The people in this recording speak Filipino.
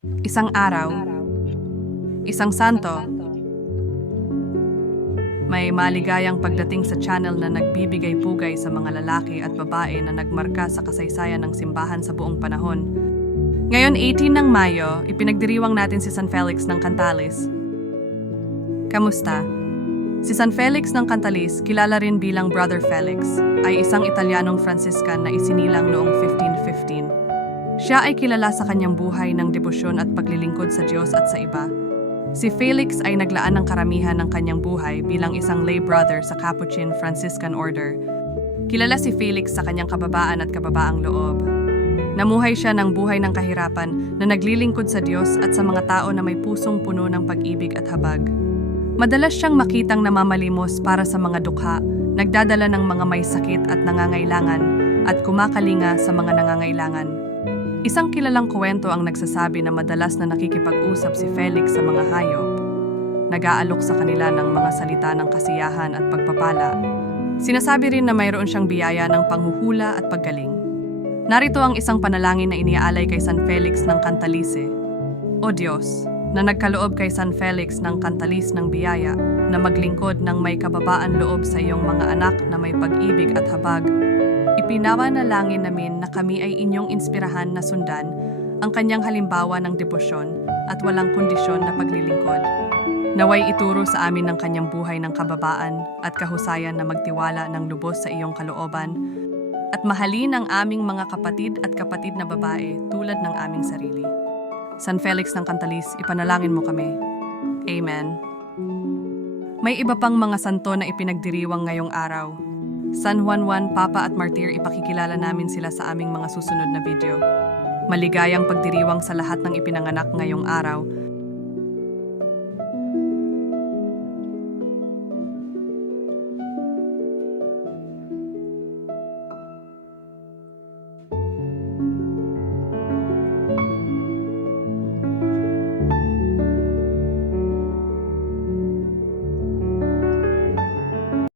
Isang araw, isang santo, may maligayang pagdating sa channel na nagbibigay pugay sa mga lalaki at babae na nagmarka sa kasaysayan ng simbahan sa buong panahon. Ngayon 18 ng Mayo, ipinagdiriwang natin si San Felix ng Cantalis. Kamusta? Si San Felix ng Cantalis, kilala rin bilang Brother Felix, ay isang Italianong Franciscan na isinilang noong 1515. Siya ay kilala sa kanyang buhay ng debosyon at paglilingkod sa Diyos at sa iba. Si Felix ay naglaan ng karamihan ng kanyang buhay bilang isang lay brother sa Capuchin Franciscan Order. Kilala si Felix sa kanyang kababaan at kababaang loob. Namuhay siya ng buhay ng kahirapan na naglilingkod sa Diyos at sa mga tao na may pusong puno ng pag-ibig at habag. Madalas siyang makitang namamalimos para sa mga dukha, nagdadala ng mga may sakit at nangangailangan, at kumakalinga sa mga nangangailangan. Isang kilalang kwento ang nagsasabi na madalas na nakikipag-usap si Felix sa mga hayop. Nag-aalok sa kanila ng mga salita ng kasiyahan at pagpapala. Sinasabi rin na mayroon siyang biyaya ng panghuhula at paggaling. Narito ang isang panalangin na iniaalay kay San Felix ng Cantalise. O Diyos, na nagkaloob kay San Felix ng Cantalis ng biyaya, na maglingkod ng may kababaan loob sa iyong mga anak na may pag-ibig at habag, Ipinawa na langin namin na kami ay inyong inspirahan na sundan ang kanyang halimbawa ng debosyon at walang kondisyon na paglilingkod. Naway ituro sa amin ng kanyang buhay ng kababaan at kahusayan na magtiwala ng lubos sa iyong kalooban at mahalin ang aming mga kapatid at kapatid na babae tulad ng aming sarili. San Felix ng Cantalis, ipanalangin mo kami. Amen. May iba pang mga santo na ipinagdiriwang ngayong araw. San Juan Juan, Papa at Martir, ipakikilala namin sila sa aming mga susunod na video. Maligayang pagdiriwang sa lahat ng ipinanganak ngayong araw